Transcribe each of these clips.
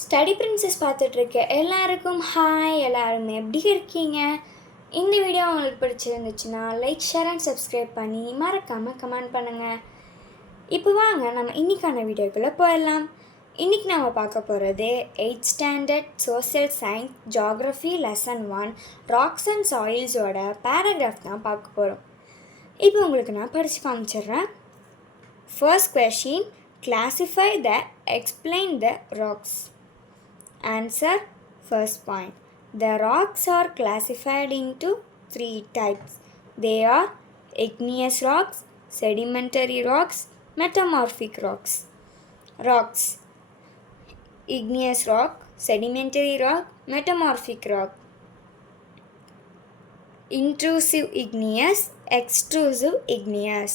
Study princess பார்த்துட்ருக்க எல்லாருக்கும் ஹாய். எல்லாரும் எப்படி இருக்கீங்க? இந்த வீடியோ உங்களுக்கு பிடிச்சிருந்துச்சுன்னா லைக், ஷேர் அண்ட் சப்ஸ்கிரைப் பண்ணி மறக்காமல் கமெண்ட் பண்ணுங்கள். இப்போ வாங்க நம்ம இன்றைக்கான வீடியோக்குள்ளே போயிடலாம். இன்றைக்கி நம்ம பார்க்க போகிறது 8th standard social science geography lesson-1 rocks and சாயில்ஸோட பேராகிராஃப் தான் பார்க்க போகிறோம். இப்போ உங்களுக்கு நான் படித்து காமிச்சிடுறேன். First question, classify the explain the rocks. Answer. First point, the rocks are classified into 3 types. They are igneous rocks, sedimentary rocks, metamorphic rocks. Rocks: igneous rock, sedimentary rock, metamorphic rock. Intrusive igneous, extrusive igneous.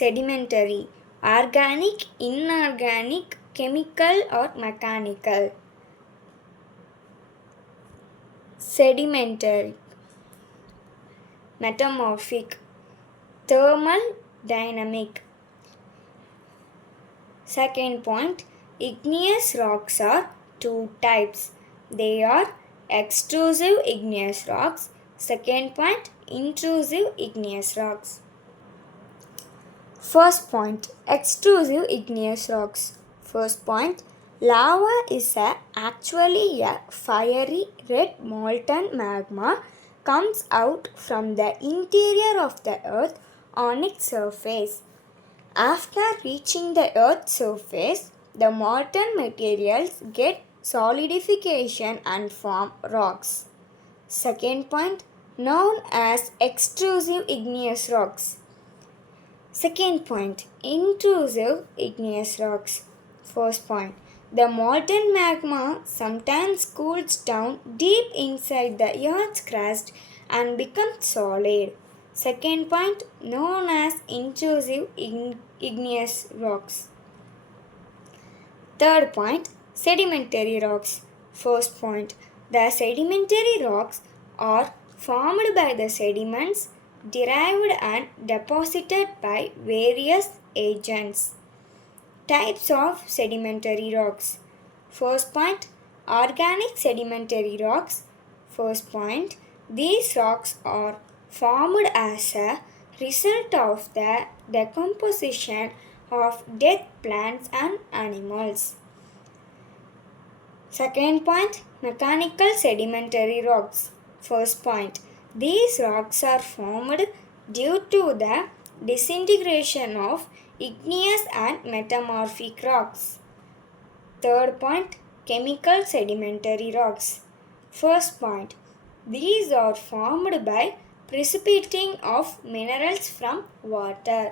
Sedimentary: organic, inorganic, chemical or mechanical. Sedimentary. Metamorphic: thermal, dynamic. Second point, igneous rocks are 2 types. They are extrusive igneous rocks. Second point, intrusive igneous rocks. First point, extrusive igneous rocks. First point, lava is actually a fiery red molten magma comes out from the interior of the earth on its surface. After reaching the earth's surface, the molten materials get solidification and form rocks. Second point, known as extrusive igneous rocks. Second point, intrusive igneous rocks. First point, the molten magma sometimes cools down deep inside the earth's crust and becomes solid. Second point, known as intrusive igneous rocks. Third point, sedimentary rocks. First point, the sedimentary rocks are formed by the sediments derived and deposited by various agents. Types of sedimentary rocks. First point, organic sedimentary rocks. First point, these rocks are formed as a result of the decomposition of dead plants and animals. Second point, mechanical sedimentary rocks. First point, these rocks are formed due to the disintegration of igneous and metamorphic rocks. Third point, chemical sedimentary rocks. First point, these are formed by precipitating of minerals from water.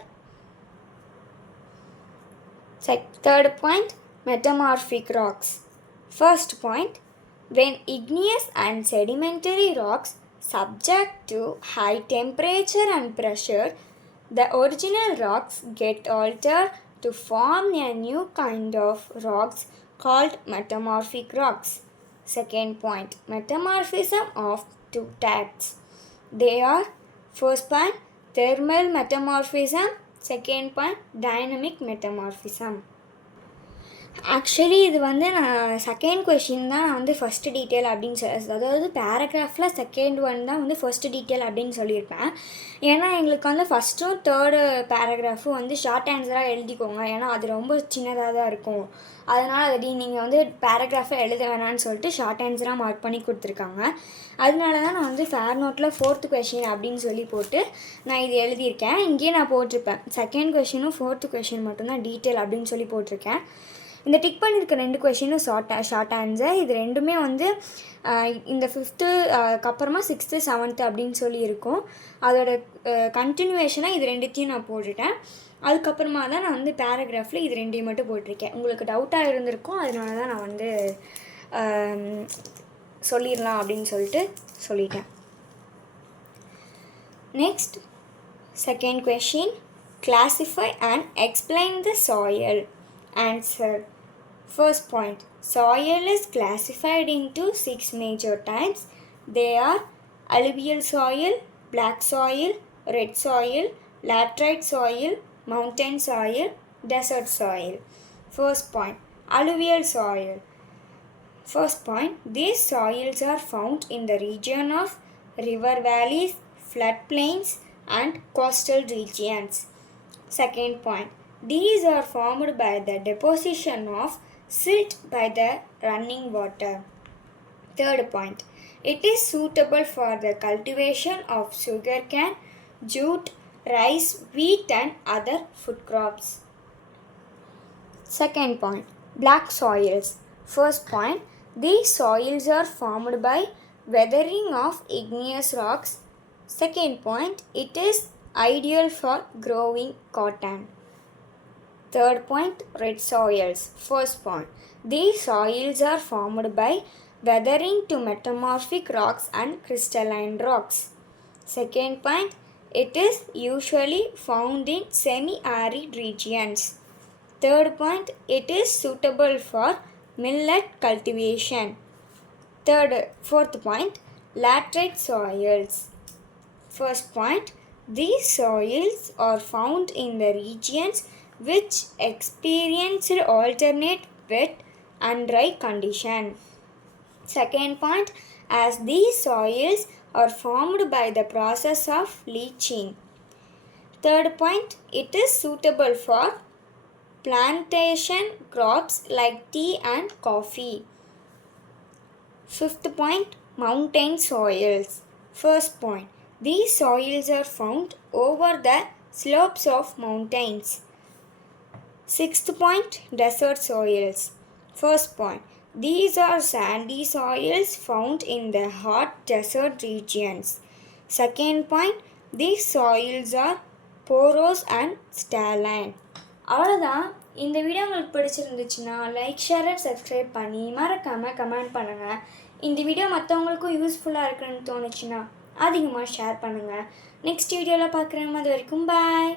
Third point, metamorphic rocks. First point, when igneous and sedimentary rocks subject to high temperature and pressure, the original rocks get altered to form a new kind of rocks called metamorphic rocks. Second point, metamorphism of 2 types. They are, first point, thermal metamorphism. Second point, dynamic metamorphism. Actually இது நான் second question தான் நான் first detail அப்படின்னு அதாவது பேராகிராஃபில் second one தான் first detail அப்படின்னு சொல்லியிருப்பேன். ஏன்னா எங்களுக்கு ஃபஸ்ட்டும் தேர்டு பேராகிராஃபும் ஷார்ட் ஆன்சராக எழுதிக்கோங்க. ஏன்னா அது ரொம்ப சின்னதாக தான் இருக்கும். அதனால் அதை நீங்கள் பேராகிராஃபை எழுத வேணான்னு சொல்லிட்டு ஷார்ட் ஆன்சராக மார்க் பண்ணி கொடுத்துருக்காங்க. அதனால தான் நான் ஃபேர் நோட்டில் 4th கொஷின் அப்படின்னு சொல்லி போட்டு நான் இது எழுதியிருக்கேன். இங்கேயே நான் போட்டிருப்பேன், செகண்ட் கொஷினும் 4th கொஷின் மட்டும்தான் டீட்டெயில் அப்படின்னு சொல்லி போட்டிருக்கேன். இந்த டிக் பண்ணியிருக்க 2 கொஷினும் ஷார்ட் ஆன்சர். இது ரெண்டுமே இந்த 5th அப்புறமா 6th 7th அப்படின்னு சொல்லி இருக்கும். அதோட கண்டினியூவேஷனாக இது ரெண்டுத்தையும் நான் போட்டுட்டேன். அதுக்கப்புறமா தான் நான் பேராகிராஃபில் இது ரெண்டையும் மட்டும் போட்டிருக்கேன். உங்களுக்கு டவுட்டாக இருந்திருக்கும், அதனால தான் நான் சொல்லிடலாம் அப்படின்னு சொல்லிட்டு சொல்லிட்டேன். Next, second question, classify and explain the soil. Answer. First point, soil is classified into 6 major types. They are alluvial soil, black soil, red soil, laterite soil, mountain soil, desert soil. First point, alluvial soil. First point, these soils are found in the region of river valleys, floodplains and coastal regions. Second point, these are formed by the deposition of silt by the running water. Third point, it is suitable for the cultivation of sugarcane, jute, rice, wheat and other food crops. Second point, black soils. First point, these soils are formed by weathering of igneous rocks. Second point, it is ideal for growing cotton. Third point, red soils. First point, these soils are formed by weathering to metamorphic rocks and crystalline rocks. Second point, it is usually found in semi-arid regions. Third point, it is suitable for millet cultivation. Fourth point, laterite soils. First point, these soils are found in the regions which experience alternate wet and dry condition. Second point, as these soils are formed by the process of leaching. Third point, it is suitable for plantation crops like tea and coffee. Fifth point, mountain soils. First point, these soils are found over the slopes of mountains. Sixth point, desert soils. First point, these are sandy soils found in the hot desert regions. Second point, these soils are porous and saline. அவ்வளோதான். இந்த வீடியோ உங்களுக்கு பிடிச்சிருந்துச்சுன்னா like, share and subscribe பண்ணி மறக்காமல் கமெண்ட் பண்ணுங்கள். இந்த வீடியோ மற்றவங்களுக்கும் யூஸ்ஃபுல்லாக இருக்குன்னு தோணுச்சுன்னா அதிகமாக ஷேர் பண்ணுங்கள். நெக்ஸ்ட் வீடியோவில் பார்க்குறேன். அது வரைக்கும் பாய்.